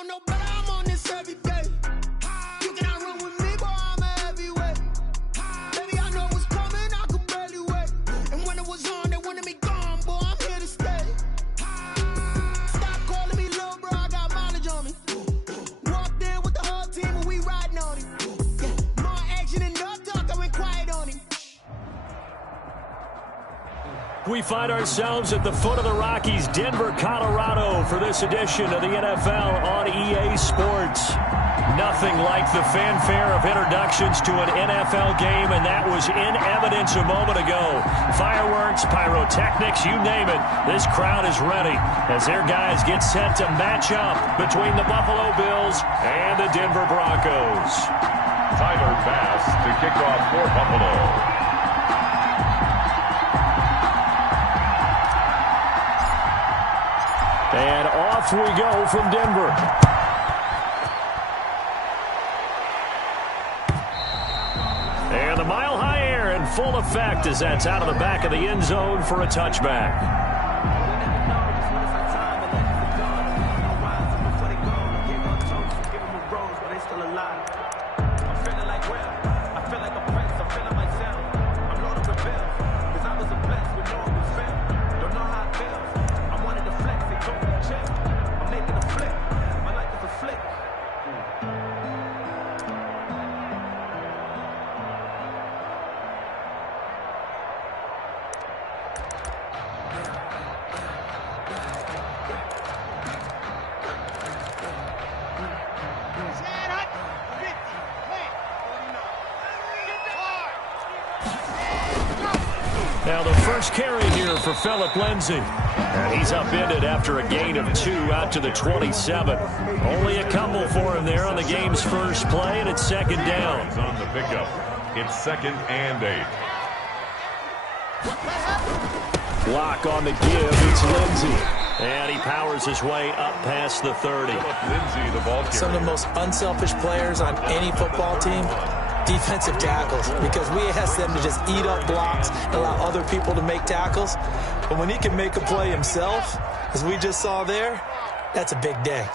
don't know, but I'm on this every day. You cannot run with me, boy, I'm a heavyweight. Baby, I know what's coming, I could barely wait. And when it was on, they wanted me gone, boy, I'm here to stay. Stop calling me little bro, I got mileage on me. Walked in with the whole team and we riding on it. Yeah, more action and no talk, I went quiet on him. We find ourselves at the foot of the Rockies, Denver, Colorado, for this edition of the NFL on EA Sports. Nothing like the fanfare of introductions to an NFL game, and that was in evidence a moment ago. Fireworks, pyrotechnics, you name it. This crowd is ready as their guys get set to match up between the Buffalo Bills and the Denver Broncos. TMASS to kick off for Buffalo. And off we go from Denver. And the mile-high air in full effect as that's out of the back of the end zone for a touchback. Now the first carry here for Phillip Lindsay. And he's upended after a gain of 2 out to the 27. Only a couple for him there on the game's first play, and it's second down. On the pickup, it's 2nd and 8. Block on the give, it's Lindsay. And he powers his way up past the 30. Lindsay, the ball carrier. Some of the most unselfish players on any football team, defensive tackles, because we ask them to just eat up blocks and allow other people to make tackles. But when he can make a play himself, as we just saw there, that's a big day.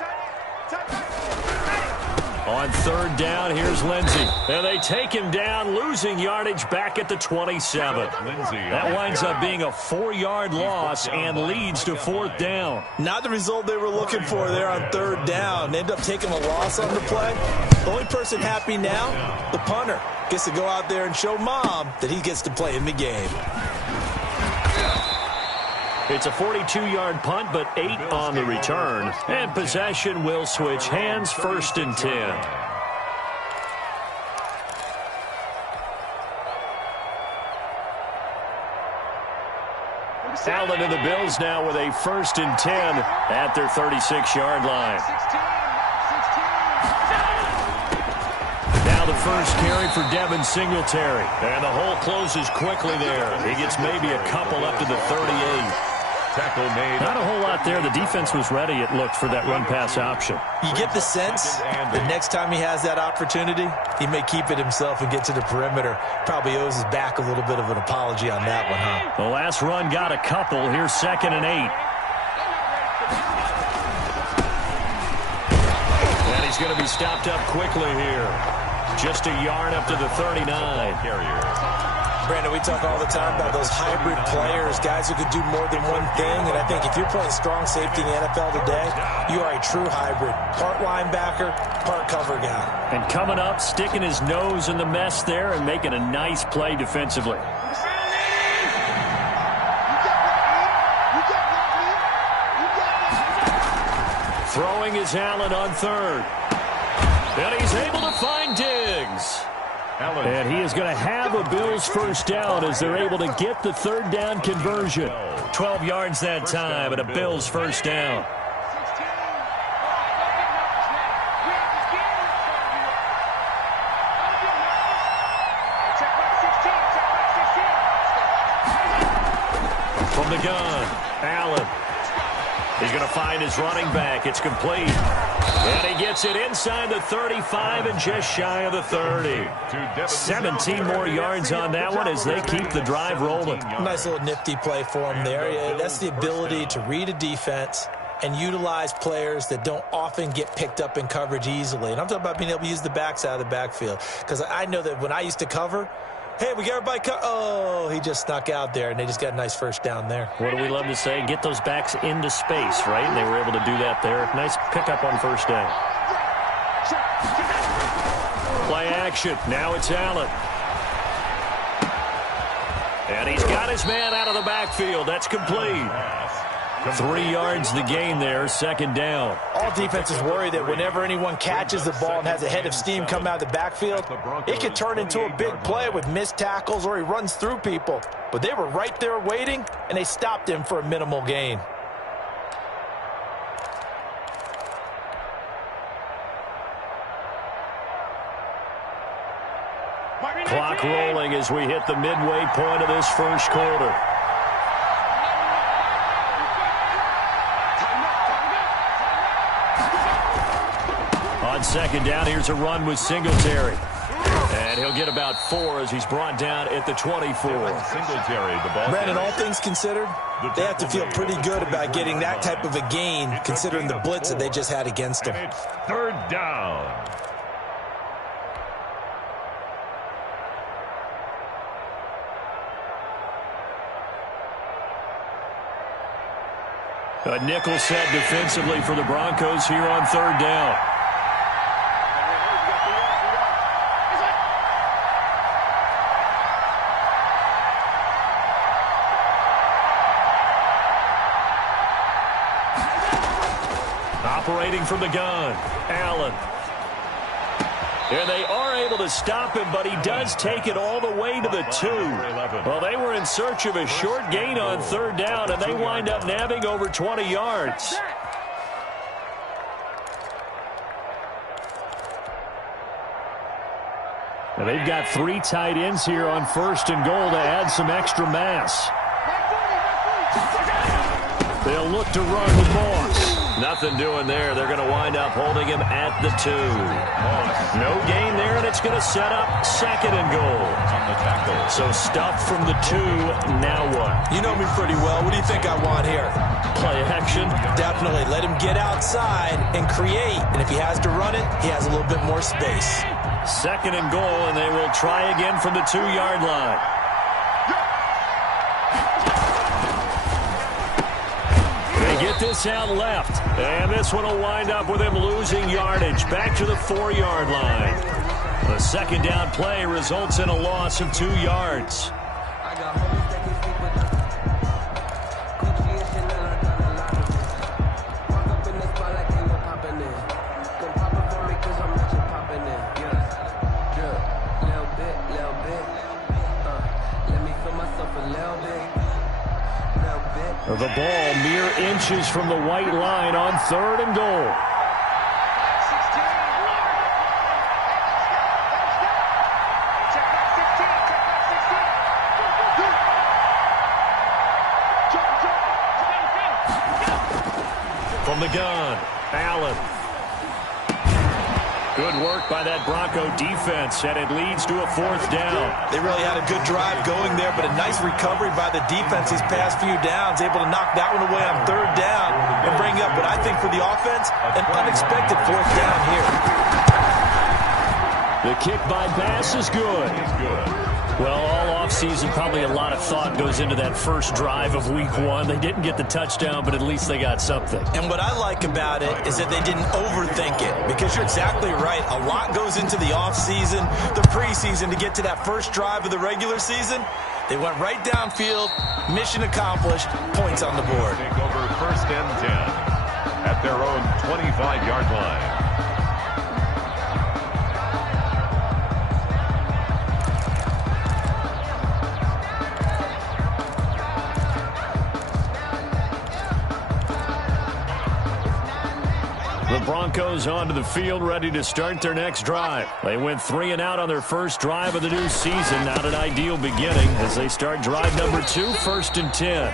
On third down, here's Lindsay. And they take him down, losing yardage back at the 27. That winds up being a 4-yard loss and leads to 4th down. Not the result they were looking for there on third down. They end up taking a loss on the play. The only person happy now, the punter, gets to go out there and show mom that he gets to play in the game. It's a 42-yard punt, but 8 on the return. And possession will switch hands, 1st and 10. Allen and the Bills now with a 1st and 10 at their 36-yard line. Now the first carry for Devin Singletary. And the hole closes quickly there. He gets maybe a couple up to the 38. Tackle made. Not a whole lot there. The defense was ready, it looked, for that run-pass option. You get the sense that next time he has that opportunity, he may keep it himself and get to the perimeter. Probably owes his back a little bit of an apology on that one, huh? The last run got a couple. Here's 2nd and 8. And he's going to be stopped up quickly here. Just a yard up to the 39. Carrier. Brandon, we talk all the time about those hybrid players, guys who could do more than one thing. And I think if you're playing strong safety in the NFL today, you are a true hybrid. Part linebacker, part cover guy. And coming up, sticking his nose in the mess there and making a nice play defensively. Throwing is Allen on third. And he's able to find Diggs. And he is going to have a Bills first down as they're able to get the third down conversion. 12 yards that time and a Bills first down. From the gun, Allen. He's going to find his running back. It's complete. And he gets it inside the 35 and just shy of the 30. 17 more yards on that one as they keep the drive rolling. Nice little nifty play for him there. Yeah, that's the ability to read a defense and utilize players that don't often get picked up in coverage easily. And I'm talking about being able to use the backside of the backfield. Because I know that when I used to cover, hey, we got everybody oh, he just snuck out there, and they just got a nice first down there. What do we love to say? Get those backs into space, right? And they were able to do that there. Nice pickup on first down. Play action. Now it's Allen. And he's got his man out of the backfield. That's complete. 3 yards the gain there, second down. All defenses worry that whenever anyone catches the ball and has a head of steam come out of the backfield, it could turn into a big play with missed tackles or he runs through people. But they were right there waiting, and they stopped him for a minimal gain. Clock rolling as we hit the midway point of this first quarter. On second down, here's a run with Singletary. And he'll get about 4 as he's brought down at the 24. Singletary, the ball. Brandon, all things considered, they have to feel pretty good about getting that type of a gain, considering the blitz that they just had against them. And it's third down. A nickel set defensively for the Broncos here on third down. Operating from the gun, Allen. And they are able to stop him, but he does take it all the way to the 2. Well, they were in search of a short gain on third down, and they wind up nabbing over 20 yards. Now they've got 3 tight ends here on first and goal to add some extra mass. They'll look to run with Moss. Nothing doing there. They're going to wind up holding him at the 2. No gain there, and it's going to set up second and goal. So stuff from the 2. Now what? You know me pretty well. What do you think I want here? Play action. Definitely. Let him get outside and create. And if he has to run it, he has a little bit more space. Second and goal, and they will try again from the 2-yard line. Get this out left, and this one will wind up with him losing yardage back to the 4-yard line. The second down play results in a loss of 2 yards. The ball mere inches from the white line on third and goal. From the gun, Allen. Good work by that Bronco defense, and it leads to a 4th down. They really had a good drive going there, but a nice recovery by the defense these past few downs, able to knock that one away on third down and bring up what I think for the offense, an unexpected 4th down here. The kick by Bass is good. Well, all offseason, probably a lot of thought goes into that first drive of week 1. They didn't get the touchdown, but at least they got something. And what I like about it is that they didn't overthink it, because you're exactly right. A lot goes into the offseason, the preseason, to get to that first drive of the regular season. They went right downfield, mission accomplished, points on the board. Take over first and 10 at their own 25-yard line. The Broncos onto the field, ready to start their next drive. They went 3 and out on their first drive of the new season. Not an ideal beginning as they start drive number 2, first and 10.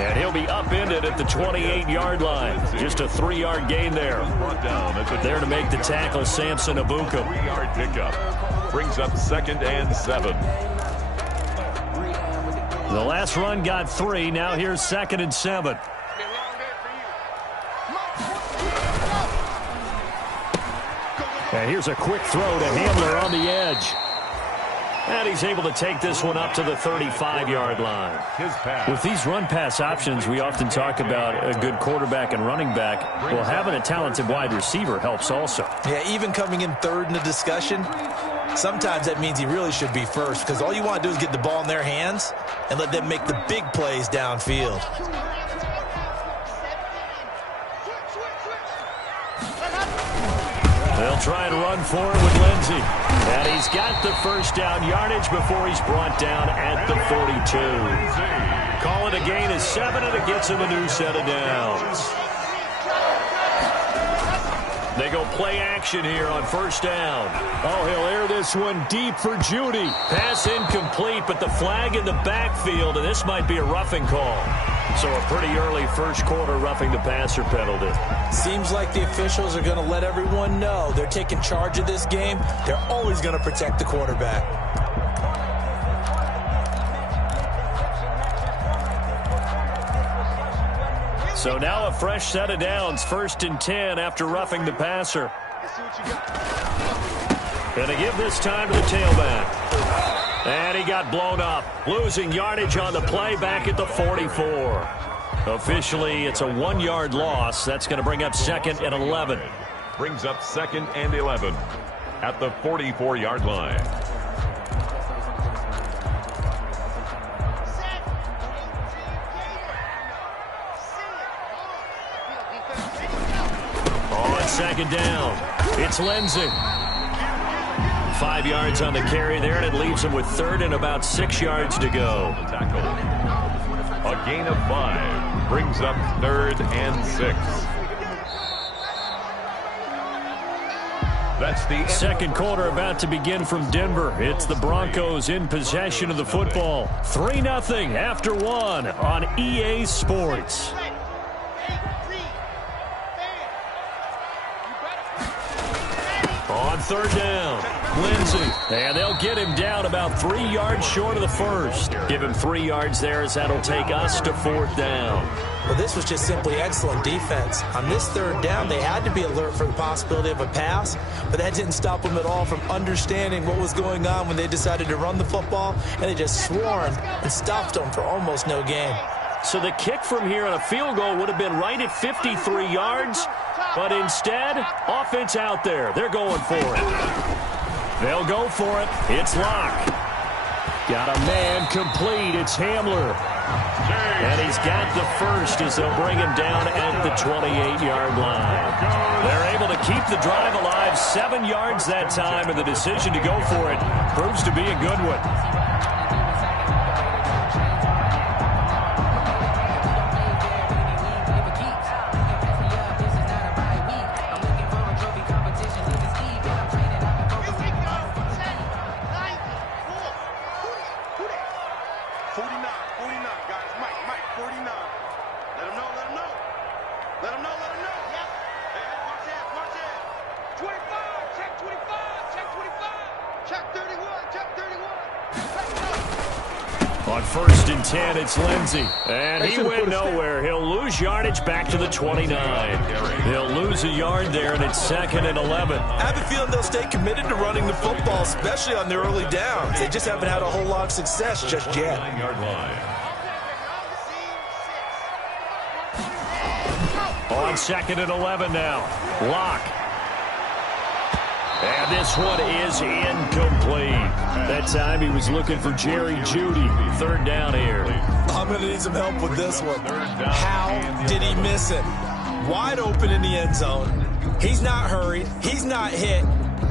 And he'll be upended at the 28-yard line. Just a 3-yard gain there. There to make the tackle, Samson Abuka. 3-yard pickup brings up second and 7. The last run got 3. Now here's second and 7. And here's a quick throw to Hamler on the edge. And he's able to take this one up to the 35-yard line. With these run-pass options, we often talk about a good quarterback and running back. Well, having a talented wide receiver helps also. Yeah, even coming in third in the discussion, sometimes that means he really should be first, because all you want to do is get the ball in their hands and let them make the big plays downfield. They'll try and run for it with Lindsey. And he's got the first down yardage before he's brought down at the 42. Call it a gain of 7, and it gets him a new set of downs. They go play action here on first down. Oh, he'll air this one deep for Judy. Pass incomplete, but the flag in the backfield, and this might be a roughing call. So a pretty early first quarter roughing the passer penalty. Seems like the officials are going to let everyone know they're taking charge of this game. They're always going to protect the quarterback. So now a fresh set of downs, 1st and 10 after roughing the passer. Gonna give this time to the tailback. And he got blown up, losing yardage on the play back at the 44. Officially, it's a 1-yard loss. That's going to bring up 2nd and 11. Brings up 2nd and 11 at the 44-yard line. On 2nd down, it's Lindsey. 5 yards on the carry there, and it leaves him with 3rd and about 6 yards to go. A gain of 5 brings up 3rd and 6. That's the second quarter about to begin from Denver. It's the Broncos in possession of the football. 3-0 after 1 on EA Sports. On 3rd down, Lindsey. And they'll get him down about 3 yards short of the first. Give him 3 yards there, as that'll take us to 4th down. Well, this was just simply excellent defense. On this 3rd down, they had to be alert for the possibility of a pass, but that didn't stop them at all from understanding what was going on when they decided to run the football, and they just swarmed and stopped them for almost no gain. So the kick from here on a field goal would have been right at 53 yards, but instead, offense out there. They're going for it. They'll go for it. It's Locke. Got a man complete. It's Hamler. And he's got the first as they'll bring him down at the 28-yard line. They're able to keep the drive alive, 7 yards that time, and the decision to go for it proves to be a good one. On 1st and 10, it's Lindsey. And he went nowhere. He'll lose yardage back to the 29. He'll lose a yard there, and it's 2nd and 11. I have a feeling they'll stay committed to running the football, especially on their early downs. They just haven't had a whole lot of success just yet. On 2nd and 11 now. Locke. And this one is incomplete. That time he was looking for Jerry Jeudy. 3rd down here. I'm going to need some help with this one. How did he miss it? Wide open in the end zone. He's not hurried. He's not hit.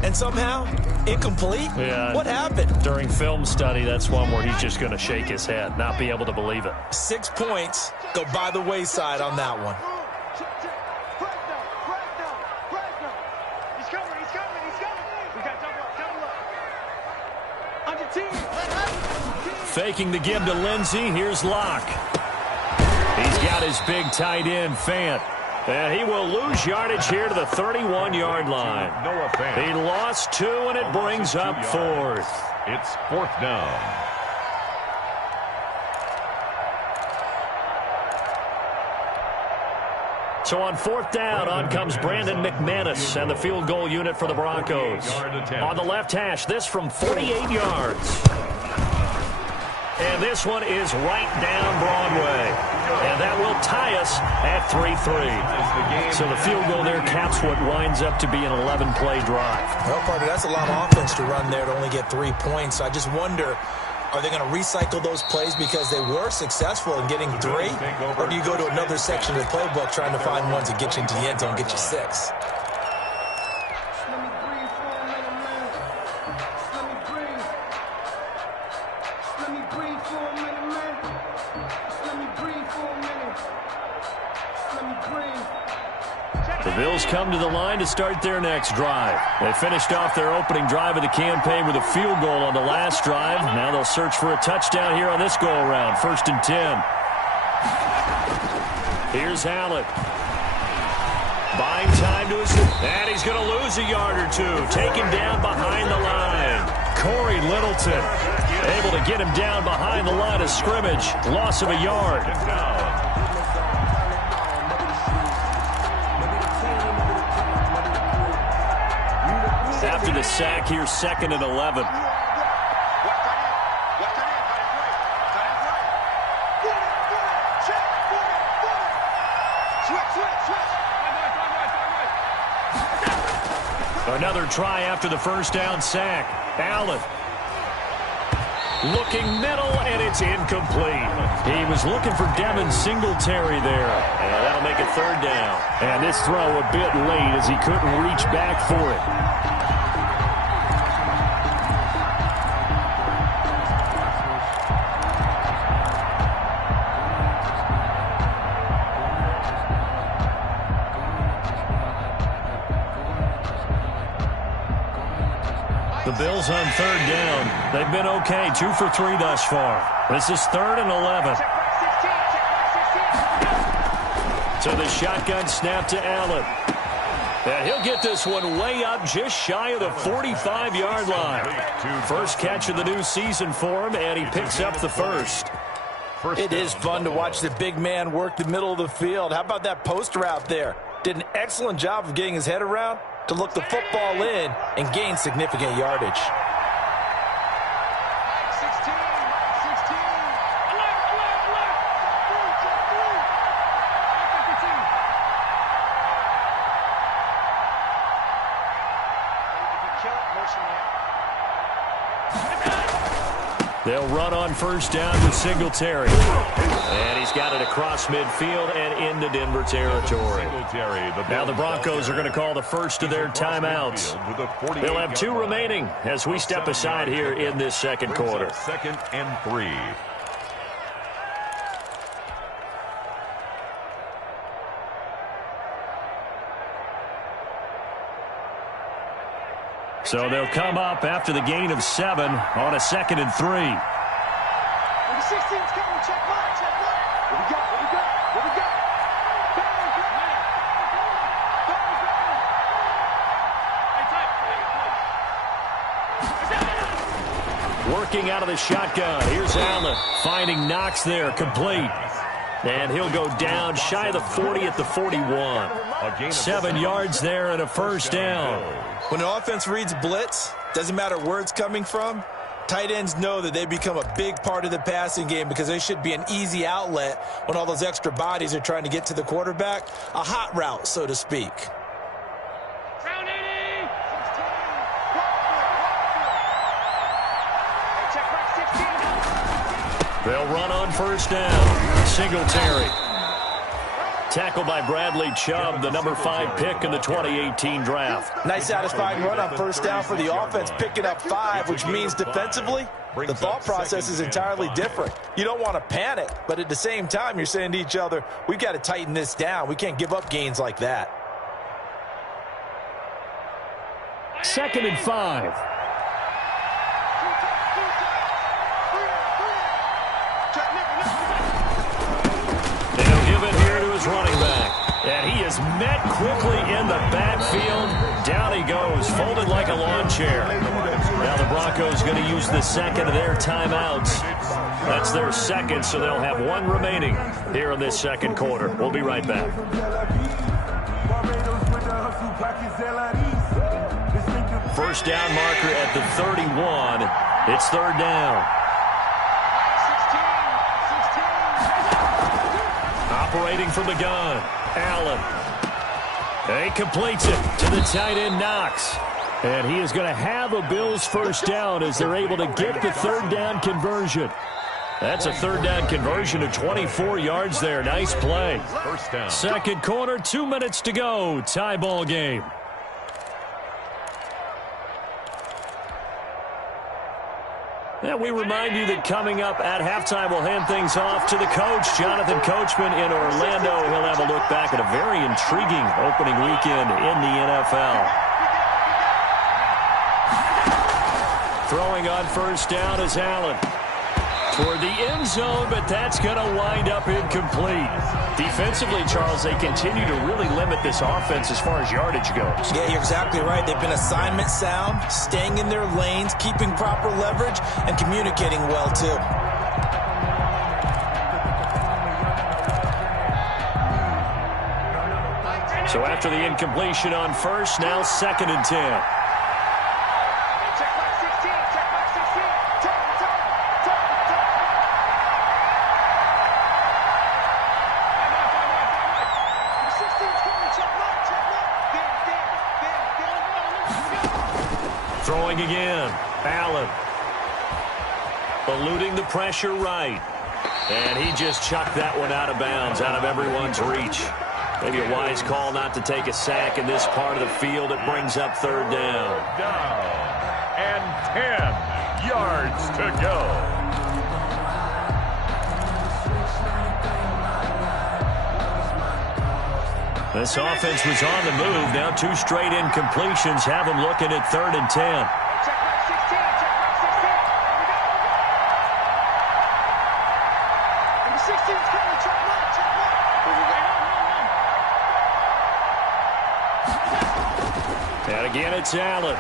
And somehow, incomplete? Yeah. What happened? During film study, that's one where he's just going to shake his head, not be able to believe it. 6 points go by the wayside on that one. Faking the give to Lindsey. Here's Locke. He's got his big tight end, Fant. And he will lose yardage here to the 31-yard line. He lost 2, and it brings up 4th. It's 4th down. So on 4th down, on comes Brandon McManus and the field goal unit for the Broncos. On the left hash, this from 48 yards. And this one is right down Broadway. And that will tie us at 3-3. So the field goal there caps what winds up to be an 11-play drive. Well, partner, that's a lot of offense to run there to only get 3 points. I just wonder, are they going to recycle those plays because they were successful in getting 3? Or do you go to another section of the playbook trying to find ones that get you into the end zone and get you 6? The Bills come to the line to start their next drive. They finished off their opening drive of the campaign with a field goal on the last drive. Now they'll search for a touchdown here on this go-around. 1st and 10. Here's Allen. Buying time to his... And he's going to lose a yard or two. Taken down behind the line. Corey Littleton able to get him down behind the line of scrimmage. Loss of a yard. After the sack, here's 2nd and 11. Another try after the 1st down sack. Allen looking middle, and it's incomplete. He was looking for Devin Singletary there, and that'll make it 3rd down. And this throw a bit late as he couldn't reach back for it. The Bills on 3rd down. They've been okay, 2 for 3 thus far. This is 3rd and 11. So the shotgun snap to Allen. And he'll get this one way up just shy of the 45-yard line. First catch of the new season for him, and he picks up the first. It is fun to watch the big man work the middle of the field. How about that post route there? Did an excellent job of getting his head around to look the football in and gain significant yardage. They'll run on 1st down with Singletary. And he's got it across midfield and into Denver territory. Now the Broncos are going to call the first of their timeouts. They'll have 2 remaining as we step aside here in this second quarter. 2nd and 3. So they'll come up after the gain of 7 on a 2nd and 3. Number 16's coming. Check mark. Check mark. What we got? What we got? What we got? Working out of the shotgun. Here's Allen finding Knox there, complete. And he'll go down shy of the 40 at the 41. 7 yards there and a 1st down. When an offense reads blitz, doesn't matter where it's coming from, tight ends know that they become a big part of the passing game because they should be an easy outlet when all those extra bodies are trying to get to the quarterback. A hot route, so to speak. They'll run on 1st down. Singletary. Tackled by Bradley Chubb, the number 5 pick in the 2018 draft. Nice satisfying run on 1st down for the offense, picking up 5, which means defensively, the thought process is entirely different. You don't want to panic, but at the same time, you're saying to each other, we've got to tighten this down. We can't give up gains like that. 2nd and 5. Running back, and he is met quickly in the backfield. Down he goes, folded like a lawn chair. Now the Broncos going to use the 2nd of their timeouts. That's their 2nd, so they'll have 1 remaining here in this 2nd quarter. We'll be right back. First down marker at the 31. It's third down. Operating from the gun, Allen. He completes it to the tight end, Knox. And he is going to have a Bills first down as they're able to get the third down conversion. That's a third down conversion of 24 yards there. Nice play. First down. Second quarter, 2 minutes to go. Tie ball game. And we remind you that coming up at halftime, we'll hand things off to the coach, Jonathan Coachman in Orlando. He'll have a look back at a very intriguing opening weekend in the NFL. Throwing on first down is Allen. Toward the end zone, but that's going to wind up incomplete. Defensively, Charles, they continue to really limit this offense as far as yardage goes. Yeah, you're exactly right. They've been assignment sound, staying in their lanes, keeping proper leverage, and communicating well, too. So after the incompletion on first, now 2nd and 10. Throwing again, Allen. Eluding the pressure right. And he just chucked that one out of bounds, out of everyone's reach. Maybe a wise call not to take a sack in this part of the field. It brings up third down. Down. And 10 yards to go. This offense was on the move. Now 2 straight incompletions have them looking at 3rd and 10. And again, it's Allen.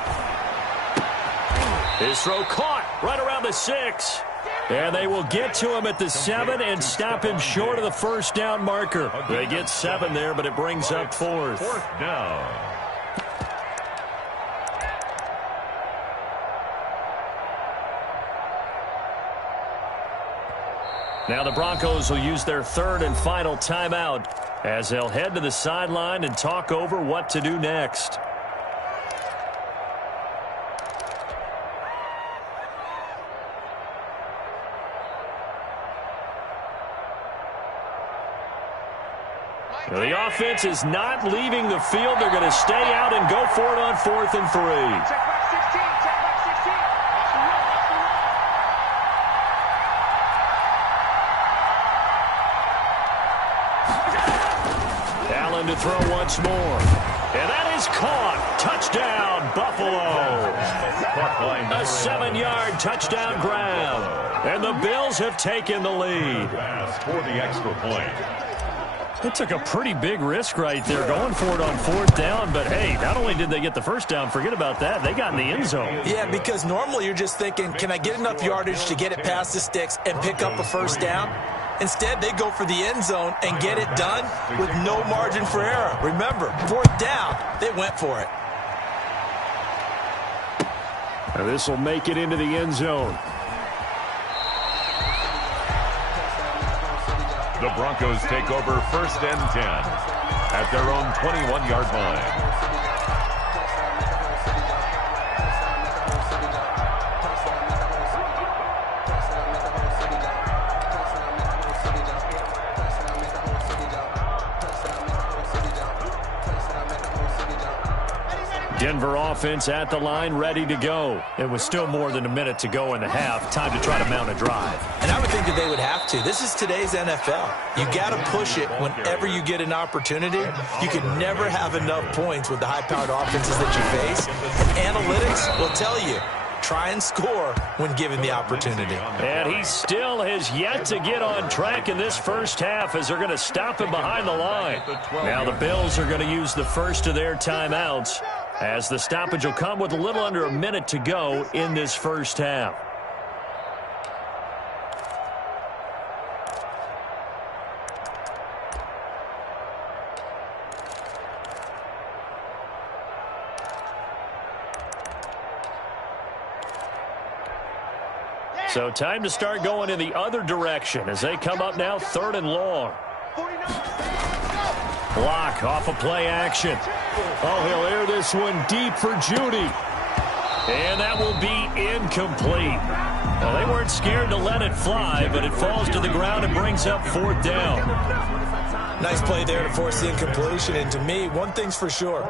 His throw caught right around the 6. And they will get to him at the 7 and stop him short of the first down marker. They get 7 there, but it brings up 4th. 4th down. Now the Broncos will use their 3rd and final timeout as they'll head to the sideline and talk over what to do next. The offense is not leaving the field. They're going to stay out and go for it on 4th and 3. Allen to throw once more. And that is caught. Touchdown, Buffalo. A 7-yard touchdown grab. And the Bills have taken the lead. For the extra point. It took a pretty big risk right there going for it on 4th down, but hey, not only did they get the first down, forget about that, they got in the end zone. Yeah, because normally you're just thinking, can I get enough yardage to get it past the sticks and pick up a first down? Instead, they go for the end zone and get it done with no margin for error. Remember, 4th down, they went for it. Now this will make it into the end zone. The Broncos take over 1st and 10 at their own 21-yard line. Denver offense at the line, ready to go. It was still more than a minute to go in the half. Time to try to mount a drive. And I would think that they would have to. This is today's NFL. You got to push it whenever you get an opportunity. You can never have enough points with the high-powered offenses that you face. And analytics will tell you, try and score when given the opportunity. And he still has yet to get on track in this first half as they're going to stop him behind the line. Now the Bills are going to use the first of their timeouts, as the stoppage will come with a little under a minute to go in this first half. So time to start going in the other direction as they come up now 3rd and long. Block off of play action. Oh, he'll air this one deep for Judy. And that will be incomplete. Well, they weren't scared to let it fly, but it falls to the ground and brings up 4th down. Nice play there to force the incompletion. And to me, one thing's for sure.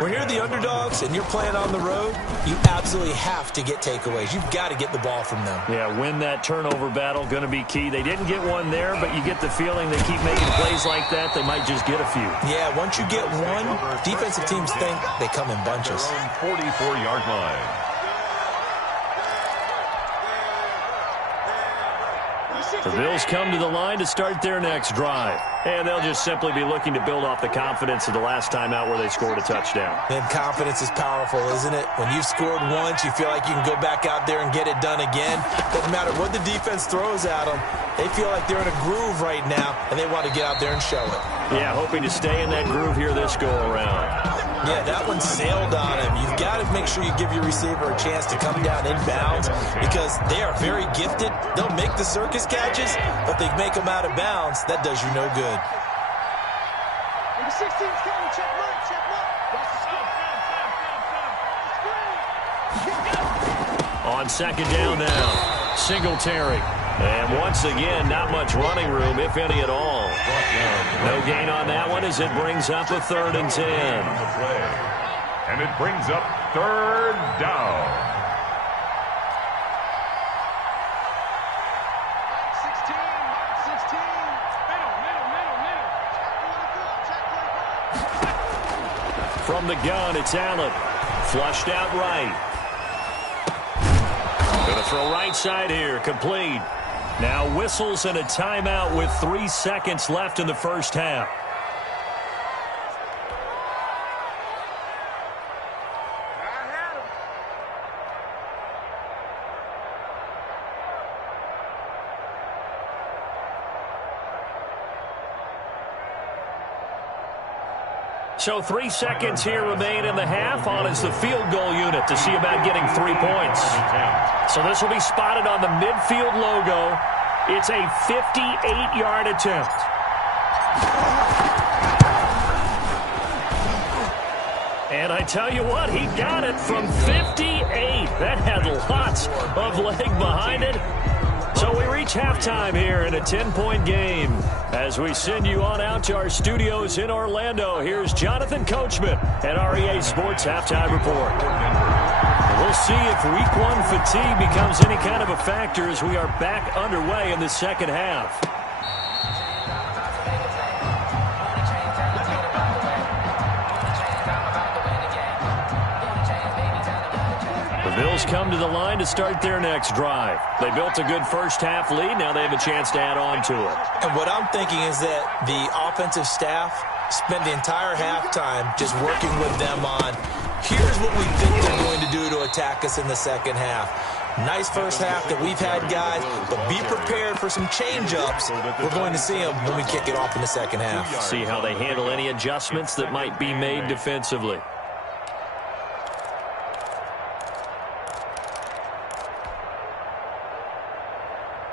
When you're the underdogs and you're playing on the road, you absolutely have to get takeaways. You've got to get the ball from them. Yeah, win that turnover battle, going to be key. They didn't get one there, but you get the feeling they keep making plays like that, they might just get a few. Yeah, once you get one, defensive teams think they come in bunches. 44-yard line. The Bills come to the line to start their next drive. And they'll just simply be looking to build off the confidence of the last time out where they scored a touchdown. And confidence is powerful, isn't it? When you've scored once, you feel like you can go back out there and get it done again. Doesn't matter what the defense throws at them. They feel like they're in a groove right now, and they want to get out there and show it. Yeah, hoping to stay in that groove here this go-around. Yeah, that one sailed on him. You've got to make sure you give your receiver a chance to come down inbounds because they are very gifted. They'll make the circus catches, but they make them out of bounds. That does you no good. Number 16's coming. Check mark. Check mark. Watch the screen. On 2nd down now, Singletary. And once again, not much running room, if any at all. No gain on that one as it brings up a 3rd and 10. And it brings up 3rd down. 16. Middle. From the gun, it's Allen. Flushed out right. Going to throw right side here, complete. Now whistles and a timeout with 3 seconds left in the first half. So 3 seconds here remain in the half. On is the field goal unit to see about getting 3 points. So this will be spotted on the midfield logo. It's a 58-yard attempt. And I tell you what, he got it from 58. That had lots of leg behind it. So we reach halftime here in a 10-point game. As we send you on out to our studios in Orlando, here's Jonathan Coachman at REA Sports Halftime Report. We'll see if Week 1 fatigue becomes any kind of a factor as we are back underway in the second half. The Bills come to the line to start their next drive. They built a good first half lead. Now they have a chance to add on to it. And what I'm thinking is that the offensive staff spent the entire halftime just working with them on, here's what we think they're going to do to attack us in the second half. Nice first half that we've had, guys, but be prepared for some change-ups. We're going to see them when we kick it off in the second half. See how they handle any adjustments that might be made defensively.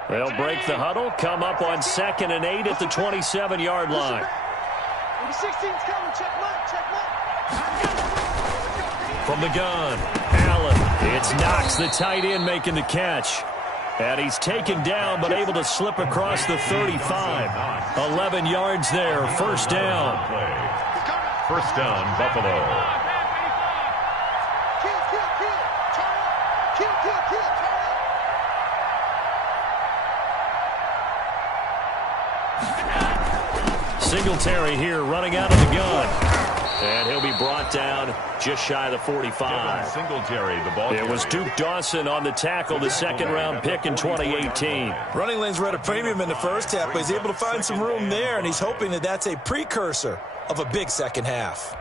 They'll break the huddle, come up on 2nd and 8 at the 27-yard line. Number 16's coming. Check mark. From the gun, Allen. It's Knox, the tight end, making the catch. And he's taken down, but able to slip across the 35. 11 yards there, first down. First down, Buffalo. Singletary here running out of the gun. And he'll be brought down just shy of the 45. Singletary, the ball. It was Duke Dawson on the tackle, the second-round pick in 2018. Running lanes were at a premium in the first half, but he's able to find some room there, and he's hoping that that's a precursor of a big second half.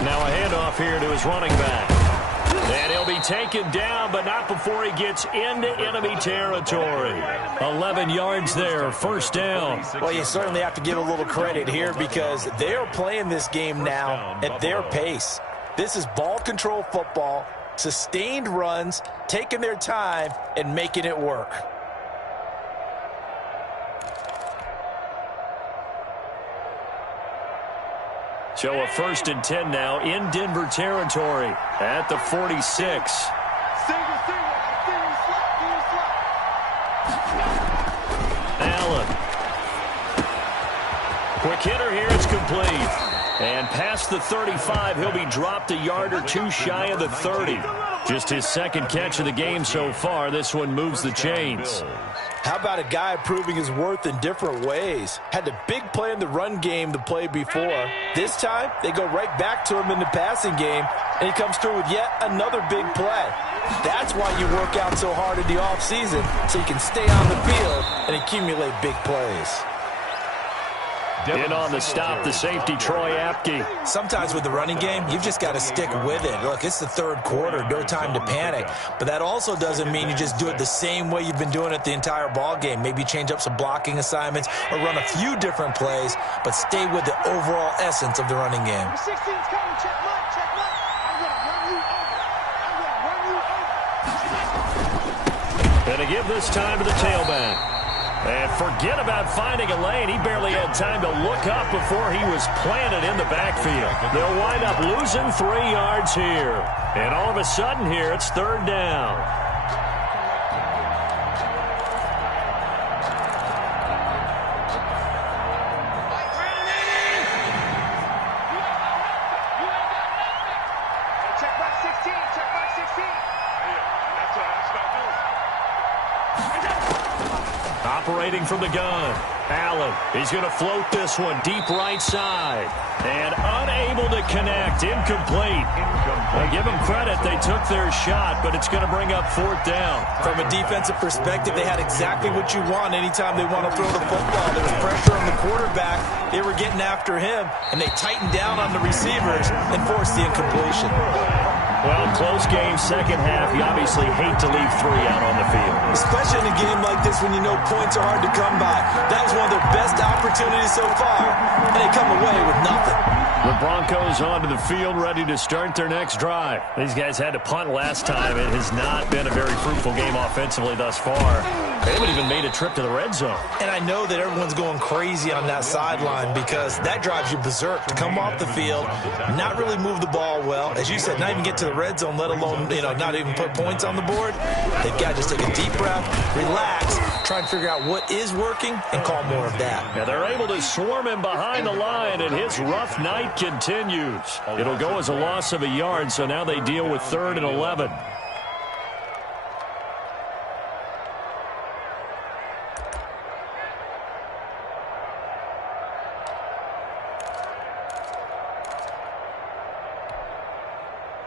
Now a handoff here to his running back. And he'll be taken down, but not before he gets into enemy territory. 11 yards there, first down. Well, you certainly have to give a little credit here because they are playing this game now at their pace. This is ball control football, sustained runs, taking their time, and making it work. So a 1st and 10 now in Denver territory at the 46. Allen. Quick hitter here, it's complete. And past the 35, he'll be dropped a yard or two shy of the 30. Just his second catch of the game so far. This one moves the chains. How about a guy proving his worth in different ways? Had the big play in the run game the play before. This time, they go right back to him in the passing game, and he comes through with yet another big play. That's why you work out so hard in the offseason, so you can stay on the field and accumulate big plays. In on the stop, the safety, Troy Apke. Sometimes with the running game, you've just got to stick with it. Look, it's the third quarter, no time to panic. But that also doesn't mean you just do it the same way you've been doing it the entire ball game. Maybe change up some blocking assignments or run a few different plays, but stay with the overall essence of the running game. 16's coming, check mark, check mark. I'm going to run you over. And to give this time to the tailback. And forget about finding a lane. He barely had time to look up before he was planted in the backfield. They'll wind up losing 3 yards here. And all of a sudden here, it's third down. Check back 16, check back 16. That's what I do. Operating from the gun. Allen, he's going to float this one deep right side. And unable to connect. Incomplete. Well, give them credit. They took their shot, but it's going to bring up fourth down. From a defensive perspective, they had exactly what you want anytime they want to throw the football. There was pressure on the quarterback. They were getting after him, and they tightened down on the receivers and forced the incompletion. Well, close game, second half. You obviously hate to leave 3 out on the field. Especially in a game like this when you know points are hard to come by. That was one of their best opportunities so far, and they come away with nothing. The Broncos onto the field, ready to start their next drive. These guys had to punt last time. It has not been a very fruitful game offensively thus far. They haven't even made a trip to the red zone. And I know that everyone's going crazy on that sideline because that drives you berserk to come off the field, not really move the ball well. As you said, not even get to the red zone, let alone, not even put points on the board. They've got to just take a deep breath, relax, try and figure out what is working, and call more of that. Now they're able to swarm him behind the line, and his rough night continues. It'll go as a loss of a yard, so now they deal with 3rd and 11.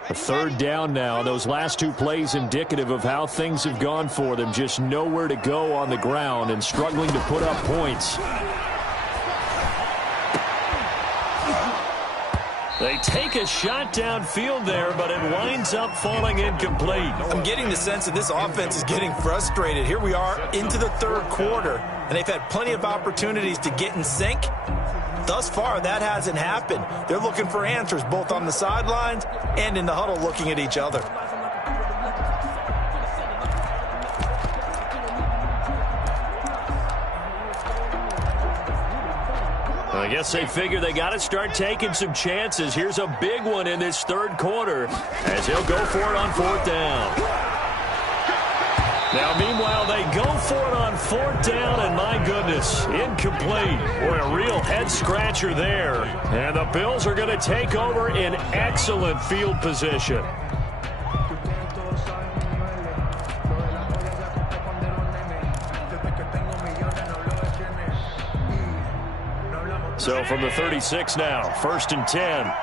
A third down now. Those last 2 plays indicative of how things have gone for them. Just nowhere to go on the ground and struggling to put up points. They take a shot downfield there, but it winds up falling incomplete. I'm getting the sense that this offense is getting frustrated. Here we are into the third quarter, and they've had plenty of opportunities to get in sync. Thus far, that hasn't happened. They're looking for answers both on the sidelines and in the huddle looking at each other. I guess they figure they got to start taking some chances. Here's a big one in this third quarter as he'll go for it on 4th down. Now, meanwhile, they go for it on 4th down, and my goodness, incomplete. Boy, a real head-scratcher there. And the Bills are going to take over in excellent field position. So from the 36 now, 1st and 10.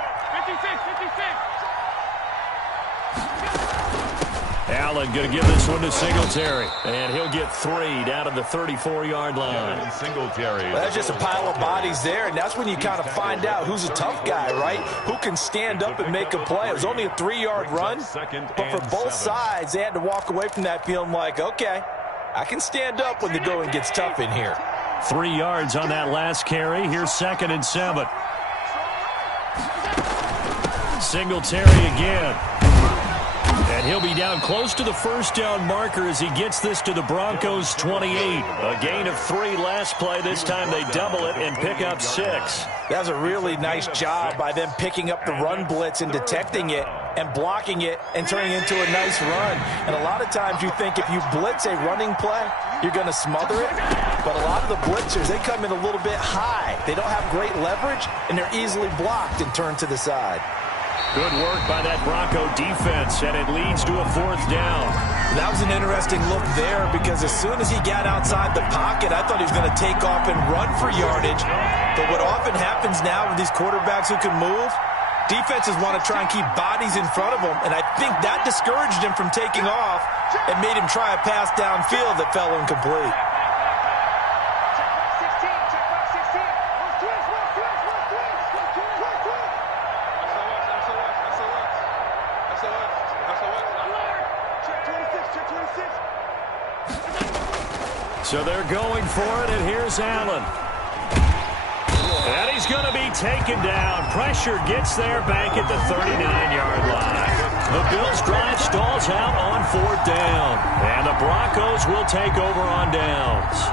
Allen going to give this one to Singletary. And he'll get 3 down to the 34-yard line. Singletary. Well, that's just a pile of bodies there, and that's when you kind of find out who's a tough guy, right? Who can stand up and make a play. It was only a 3-yard run, but for both sides, they had to walk away from that feeling like, okay, I can stand up when the going gets tough in here. 3 yards on that last carry. Here's 2nd and 7. Singletary again. And he'll be down close to the first down marker as he gets this to the Broncos 28. A gain of 3 last play. This time they double it and pick up 6. That was a really nice job by them picking up the run blitz and detecting it and blocking it and turning it into a nice run. And a lot of times you think if you blitz a running play, you're going to smother it. But a lot of the blitzers, they come in a little bit high. They don't have great leverage, and they're easily blocked and turned to the side. Good work by that Bronco defense, and it leads to a 4th down. That was an interesting look there because as soon as he got outside the pocket, I thought he was going to take off and run for yardage. But what often happens now with these quarterbacks who can move, defenses want to try and keep bodies in front of them, and I think that discouraged him from taking off and made him try a pass downfield that fell incomplete. So they're going for it, and here's Allen. And he's going to be taken down. Pressure gets there back at the 39-yard line. The Bills' drive stalls out on 4th down. And the Broncos will take over on downs.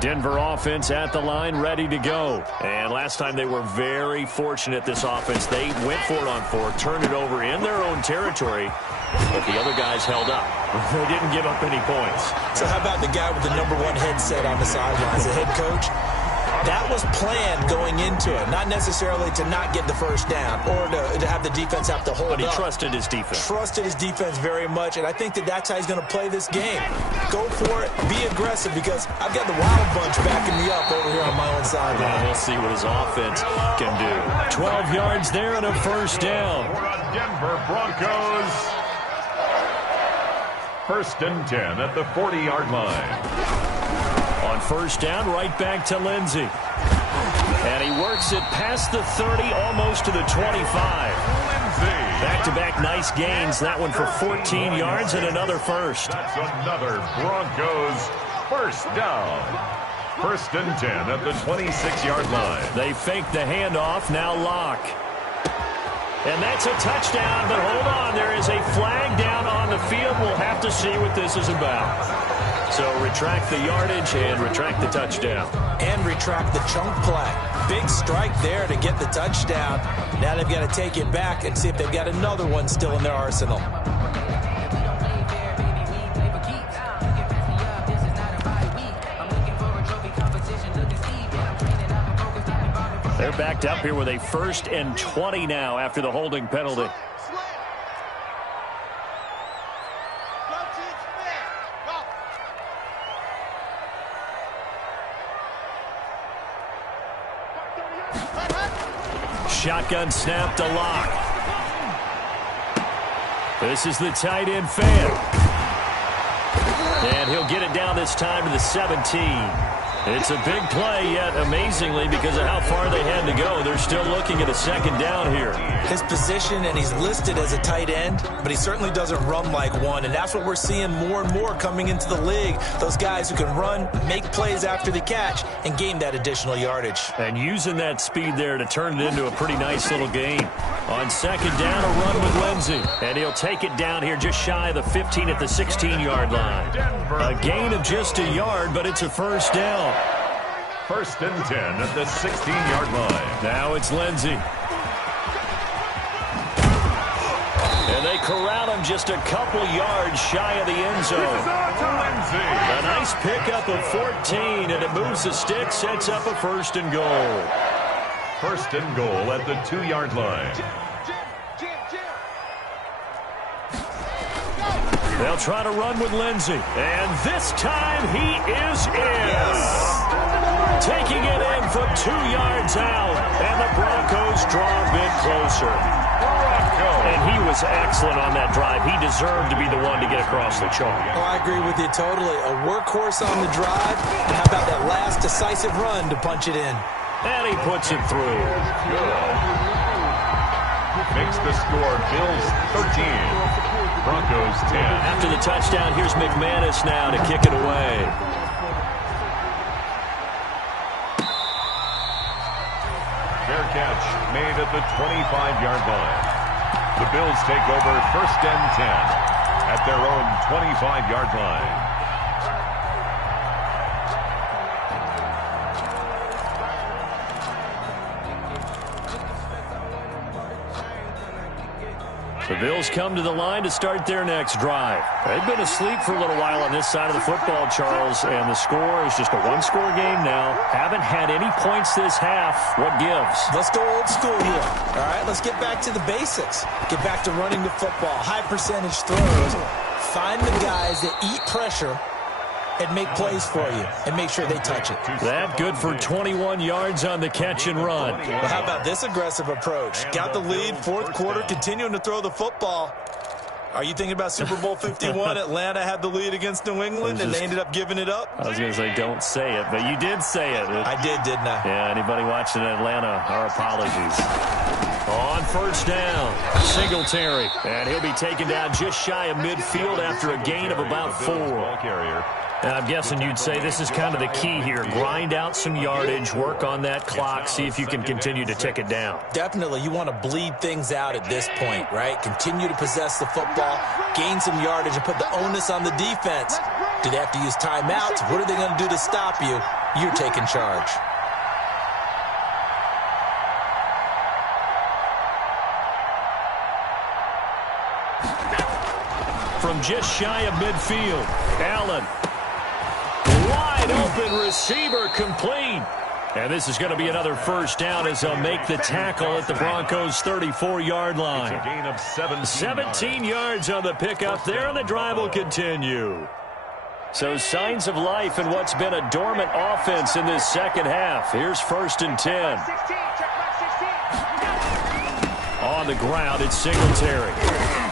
Denver offense at the line, ready to go. And last time they were very fortunate, this offense. They went for it on 4th, turned it over in their own territory, but the other guys held up. They didn't give up any points. So how about the guy with the #1 headset on the sidelines, the head coach? That was planned going into it, not necessarily to not get the first down or to have the defense have to hold up. But he trusted his defense. Trusted his defense very much, and I think that's how he's going to play this game. Go for it, be aggressive, because I've got the Wild Bunch backing me up over here on my own sideline. And we'll see what his offense can do. 12 yards there and a 1st down. Denver Broncos. 1st and 10 at the 40-yard line. On 1st down, right back to Lindsey. And he works it past the 30, almost to the 25. Back-to-back nice gains. That one for 14 yards and another first. That's another Broncos 1st down. 1st and 10 at the 26-yard line. They fake the handoff. Now Locke. And that's a touchdown, but hold on. There is a flag down on the field. We'll have to see what this is about. So retract the yardage and retract the touchdown. And retract the chunk play. Big strike there to get the touchdown. Now they've got to take it back and see if they've got another one still in their arsenal. They're backed up here with a 1st and 20 now after the holding penalty. Shotgun snap to Locke. This is the tight end fan. And he'll get it down this time to the 17. It's a big play, yet amazingly, because of how far they had to go, they're still looking at a 2nd down here. His position, and he's listed as a tight end, but he certainly doesn't run like one, and that's what we're seeing more and more coming into the league. Those guys who can run, make plays after the catch, and gain that additional yardage. And using that speed there to turn it into a pretty nice little gain. On 2nd down, a run with Lindsey. And he'll take it down here just shy of the 15 at the 16-yard line. A gain of just a yard, but it's a 1st down. 1st and 10 at the 16-yard line. Now it's Lindsey. And they corral him just a couple yards shy of the end zone. A nice pickup of 14, and it moves the stick, sets up a 1st and goal. 1st and goal at the 2-yard line. They'll try to run with Lindsey. And this time he is in. Taking it in from 2 yards out. And the Broncos draw a bit closer. And he was excellent on that drive. He deserved to be the one to get across the chalk. Oh, I agree with you totally. A workhorse on the drive. And how about that last decisive run to punch it in? And he puts it through. Makes the score Bills 13, Broncos 10. After the touchdown, here's McManus now to kick it away. Fair catch made at the 25-yard line. The Bills take over 1st and 10 at their own 25-yard line. The Bills come to the line to start their next drive. They've been asleep for a little while on this side of the football, Charles, and the score is just a one-score game now. Haven't had any points this half. What gives? Let's go old school here. All right, let's get back to the basics. Get back to running the football, high-percentage throws. Find the guys that eat pressure and make plays for you and make sure they touch it. That good for 21 yards on the catch and run. Well, how about this aggressive approach? Got the lead, 4th quarter, continuing to throw the football. Are you thinking about Super Bowl 51? Atlanta had the lead against New England, and they ended up giving it up? I was going to say don't say it, but you did say it. I did, didn't I? Yeah, anybody watching Atlanta, our apologies. On 1st down, Singletary, and he'll be taken down just shy of midfield after a gain of about 4. And I'm guessing you'd say this is kind of the key here. Grind out some yardage, work on that clock, see if you can continue to tick it down. Definitely. You want to bleed things out at this point, right? Continue to possess the football, gain some yardage, and put the onus on the defense. Do they have to use timeouts? What are they going to do to stop you? You're taking charge. From just shy of midfield, Allen. Wide open receiver complete. And this is going to be another 1st down as they'll make the tackle at the Broncos' 34-yard line. It's a gain of 17 yards on the pickup there, and the drive will continue. So signs of life in what's been a dormant offense in this second half. Here's 1st and 10. On the ground, it's Singletary.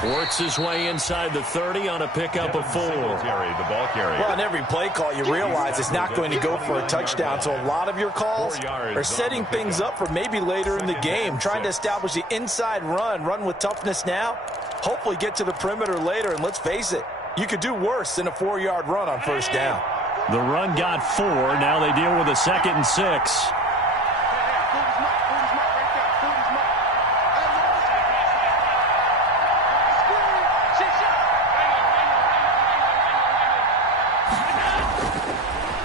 Works his way inside the 30 on a pickup of 4. The ball carrier. Well, on every play call, you realize it's not going to go for a touchdown. So a lot of your calls are setting things up for maybe later in the game, trying to establish the inside run with toughness now. Hopefully get to the perimeter later, and let's face it, you could do worse than a 4-yard run on 1st down. The run got 4. Now they deal with a 2nd and 6.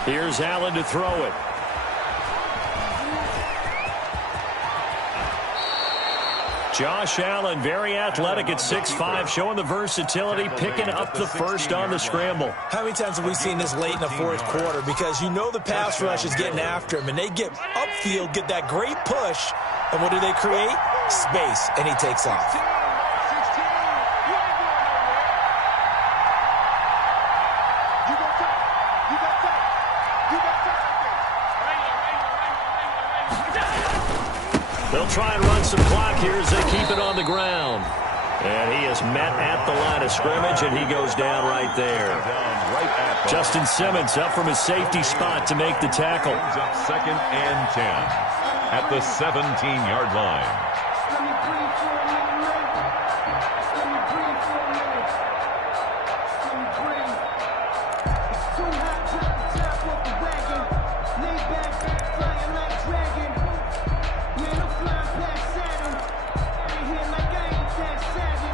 Here's Allen to throw it. Josh Allen, very athletic at 6'5", showing the versatility, picking up the 1st on the scramble. How many times have we seen this late in the 4th quarter? Because you know the pass rush is getting after him, and they get upfield, get that great push, and what do they create? Space, and he takes off. They'll try and run some clock here as they keep it on the ground. And he is met at the line of scrimmage, and he goes down right there. Justin Simmons up from his safety spot to make the tackle. 2nd and 10 at the 17-yard line.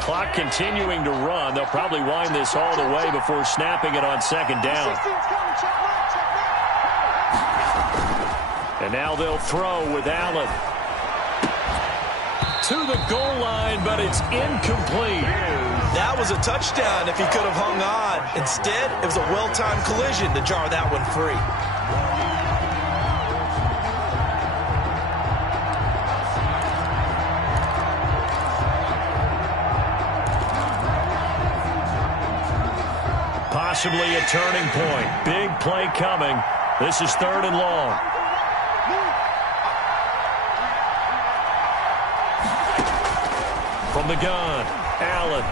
Clock continuing to run. They'll probably wind this all the way before snapping it on 2nd down. And now they'll throw with Allen. To the goal line, but it's incomplete. That was a touchdown if he could have hung on. Instead, it was a well-timed collision to jar that one free. possibly a turning point. Big play coming. This is 3rd and long. From the gun, Allen.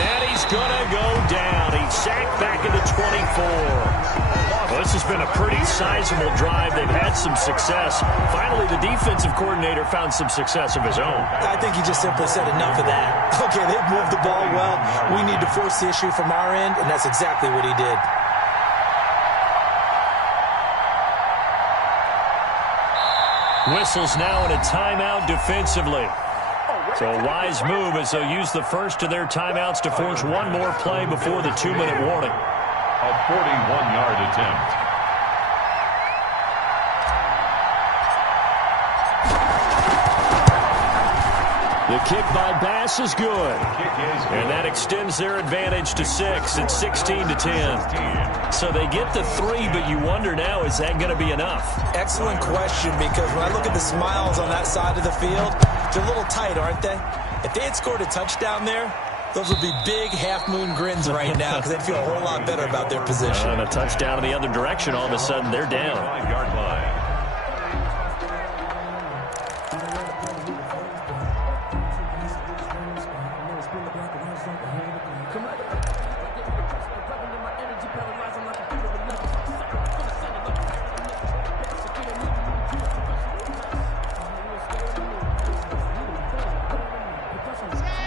And he's going to go down. He's sacked back into 24. Well, this has been a pretty sizable drive. They've had some success. Finally, the defensive coordinator found some success of his own. I think he just simply said enough of that. Okay, they've moved the ball well. We need to force the issue from our end, and that's exactly what he did. Whistles now in a timeout defensively. So a wise move as they'll use the first of their timeouts to force one more play before the 2-minute warning. A 41-yard attempt. The kick by Bass is good. And that extends their advantage to 6. It's 16-10. So they get the 3, but you wonder now, is that going to be enough? Excellent question, because when I look at the smiles on that side of the field, they're a little tight, aren't they? If they had scored a touchdown there, those would be big half-moon grins right now because they'd feel a whole lot better about their position. And a touchdown in the other direction, all of a sudden they're down. 5-yard line.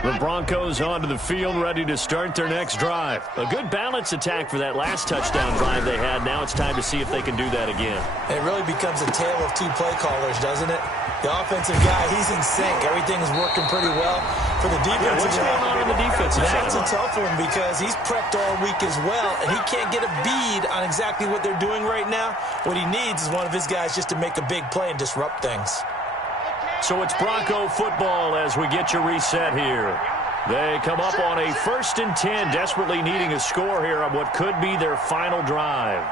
The Broncos onto the field, ready to start their next drive. A good balance attack for that last touchdown drive they had. Now it's time to see if they can do that again. It really becomes a tale of two play callers, doesn't it? The offensive guy, he's in sync. Everything's working pretty well. For the defensive what's going on the defensive side? That's a tough one because he's prepped all week as well, and he can't get a bead on exactly what they're doing right now. What he needs is one of his guys just to make a big play and disrupt things. So it's Bronco football as we get you reset here. They come up on a 1st and 10, desperately needing a score here on what could be their final drive.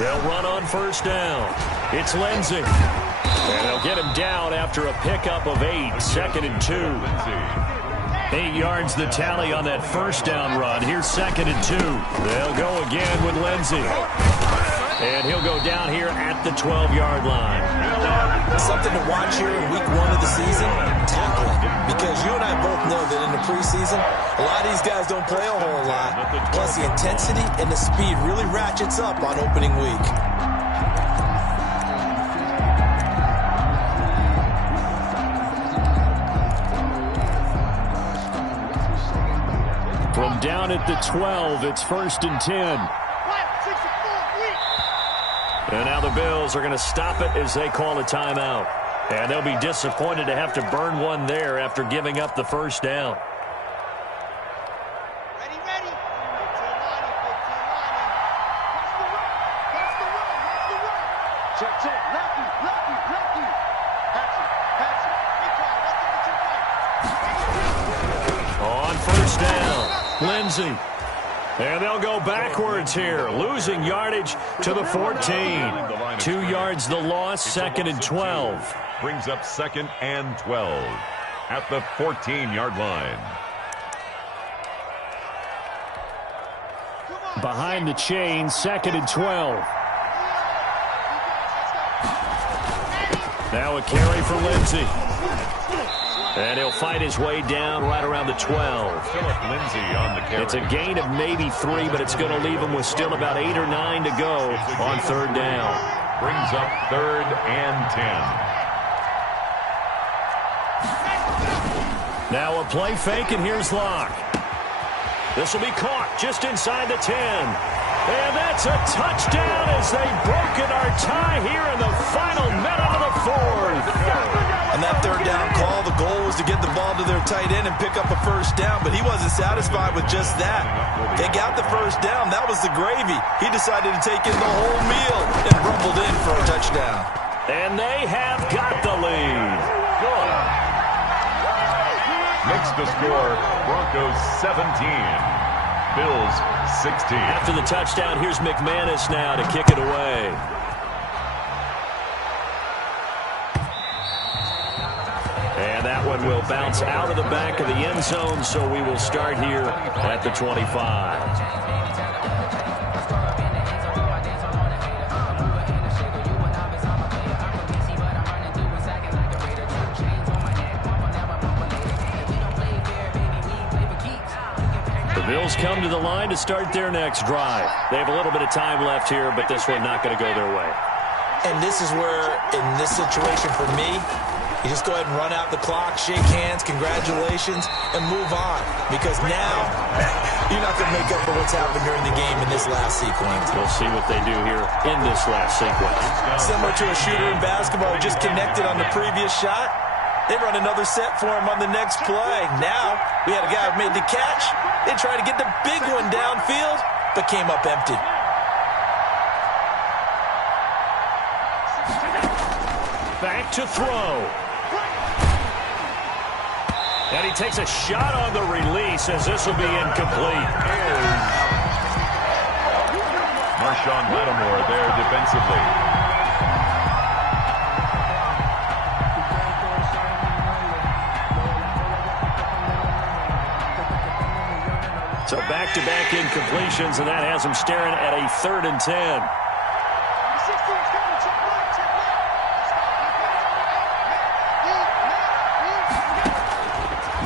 They'll run on 1st down. It's Lindsey. And they'll get him down after a pickup of 8, 2nd and 2. 8 yards the tally on that 1st down run. Here's 2nd and 2. They'll go again with Lindsey. And he'll go down here at the 12-yard line. Something to watch here in week 1 of the season, tackling. Because you and I both know that in the preseason, a lot of these guys don't play a whole lot. Plus, the intensity and the speed really ratchets up on opening week. From down at the 12, it's 1st and 10. And now the Bills are going to stop it as they call a timeout. And they'll be disappointed to have to burn one there after giving up the 1st down. Ready. Check. Lefty. On 1st down, Lindsey. And they'll go backwards here, losing yardage to the 14. 2 yards the loss, 2nd and 12. Brings up 2nd and 12 at the 14-yard line. Behind the chain, 2nd and 12. Now a carry for Lindsey. And he'll fight his way down right around the 12. Philip Lindsey on the carry. It's a gain of maybe 3, but it's going to leave him with still about 8 or 9 to go on 3rd down. Brings up 3rd and 10. Now a play fake, and here's Locke. This will be caught just inside the 10. And that's a touchdown as they've broken our tie here in the final minute of the 4th. On that 3rd down call, the goal was to get the ball to their tight end and pick up a 1st down, but he wasn't satisfied with just that. They got the 1st down. That was the gravy. He decided to take in the whole meal and rumbled in for a touchdown. And they have got the lead. Good. Makes the score Broncos 17, Bills 16. After the touchdown, here's McManus now to kick it away. And that one will bounce out of the back of the end zone, so we will start here at the 25. Bills come to the line to start their next drive. They have a little bit of time left here, but this one not going to go their way. And this is where, in this situation for me, you just go ahead and run out the clock, shake hands, congratulations, and move on. Because now, you're not going to make up for what's happened during the game in this last sequence. We'll see what they do here in this last sequence. Similar to a shooter in basketball who just connected on the previous shot. They run another set for him on the next play. Now, we had a guy who made the catch. They tried to get the big one downfield, but came up empty. Back to throw. And he takes a shot on the release as this will be incomplete. Marshawn Lattimore there defensively. So back-to-back incompletions, and that has him staring at a 3rd and 10.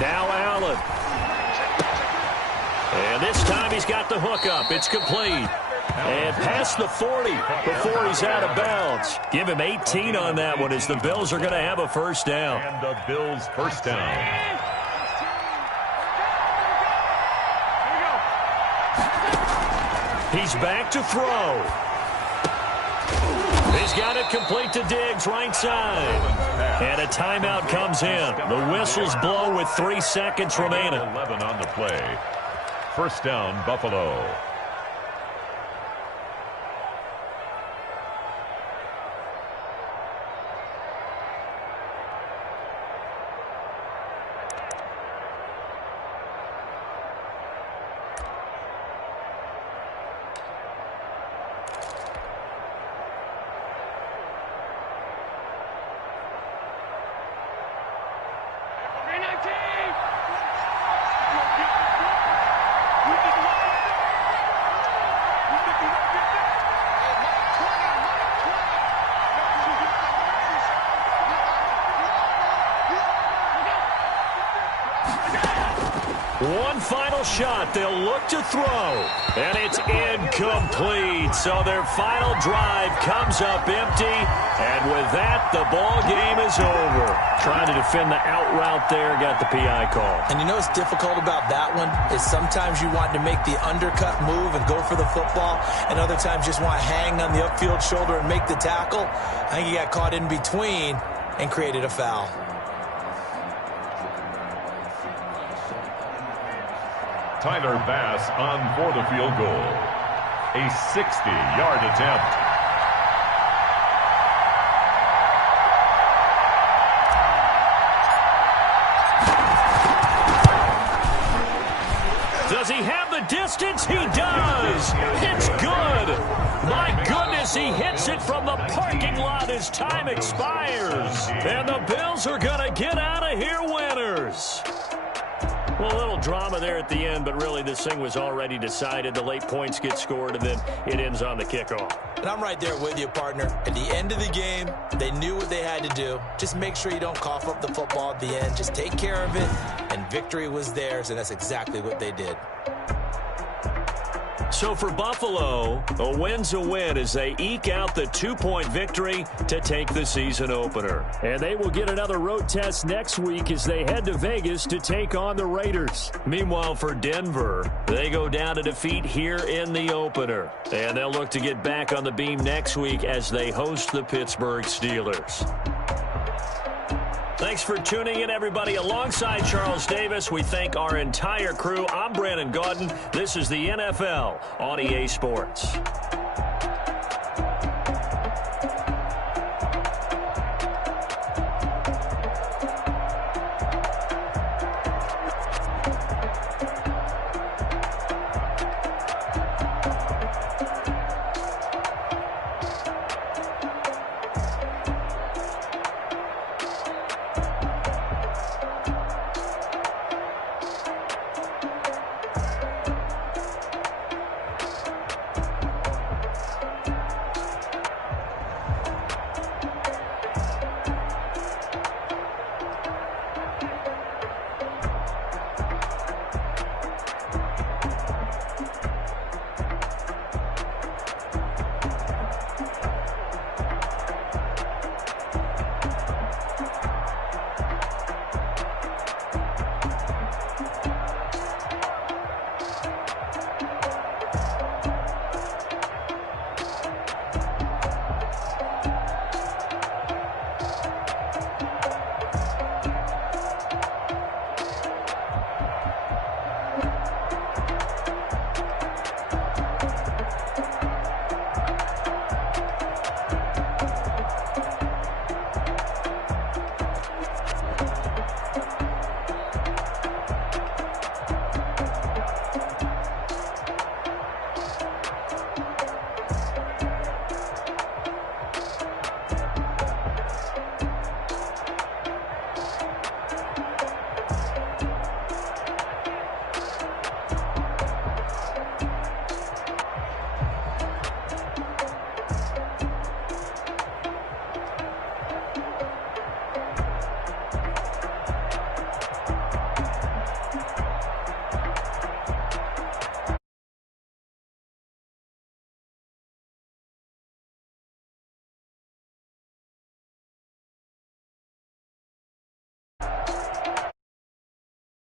Now Allen. And this time he's got the hook up. It's complete. And past the 40 before he's out of bounds. Give him 18 on that one as the Bills are going to have a first down. And the Bills first down. He's back to throw. He's got it complete to Diggs, right side. And a timeout comes in. The whistles blow with 3 seconds remaining. 11 on the play. First down, Buffalo. One final shot. They'll look to throw. And it's incomplete. So their final drive comes up empty. And with that, the ball game is over. Trying to defend the out route there. Got the PI call. And you know what's difficult about that one is sometimes you want to make the undercut move and go for the football. And other times just want to hang on the upfield shoulder and make the tackle. I think he got caught in between and created a foul. Tyler Bass on for the field goal. A 60-yard attempt. Does he have the distance? He does. It's good. My goodness, he hits it from the parking lot as time expires. And the Bills are going to get out of here winners. Well, a little drama there at the end, but really this thing was already decided. The late points get scored, and then it ends on the kickoff. And I'm right there with you, partner. At the end of the game, they knew what they had to do. Just make sure you don't cough up the football at the end. Just take care of it, and victory was theirs, and that's exactly what they did. So for Buffalo, a win's a win as they eke out the 2-point victory to take the season opener. And they will get another road test next week as they head to Vegas to take on the Raiders. Meanwhile, for Denver, they go down to defeat here in the opener. And they'll look to get back on the beam next week as they host the Pittsburgh Steelers. Thanks for tuning in, everybody. Alongside Charles Davis, we thank our entire crew. I'm Brandon Gaudin. This is the NFL on EA Sports.